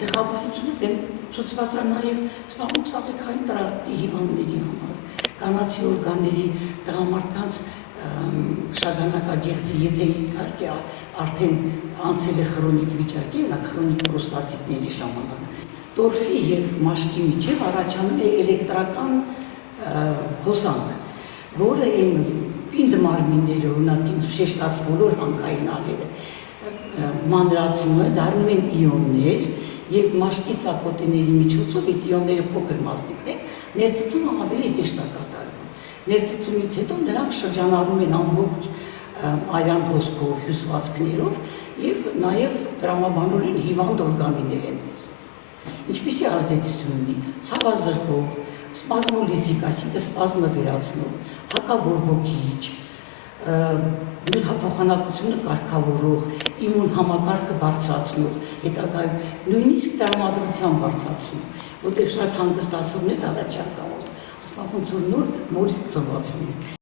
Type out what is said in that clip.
ցեղաբուժությունը ցուցված է նաև սնամոքսաղեքային տրակտի հիվանդների համար, կանացի օրգանների տղամարդկանց շագանակագեղձի, եթե իհարկե արդեն անցել է քրոնիկ վիճակի, օրինակ քրոնիկ պրոստատիտների ժամանակ, տորֆի եւ մաշկի միջև առաջանում է էլեկտրական հոսանք, որը այն պինդ մարմինները, օրինակ շեշտած բոլոր հանքային աղերը մանրացնում է, դառնում են իոններ եւ մաշկի ծակոտիների միջոցով այդ իոնները փոքր մասնիկներ ներծծումը ավելի հեշտ է կատարվում։ Ներծծումից հետո նրանք շրջանառում են ամբողջ արյան հոսքով, հյուսվածքներով եւ նաեւ տրամաբանորեն հիվանդ օրգանիներ են տեսնում։ Ինչպիսի ազդեցություն ունի ցավազրկող, սպազմոլիզիկ, այսինքն սպազմը վերացնող, հակաբորբոքիչ, նյութափոխանակությունը կարգավորող, իմուն համակարգը բարձրացնող, հետագայում նույնիսկ տրամադրության բարձրացնում, որտեղ շատ հանգստացողներ առաջարկավոր, ասում ոնց որ նոր մորից ծնված են։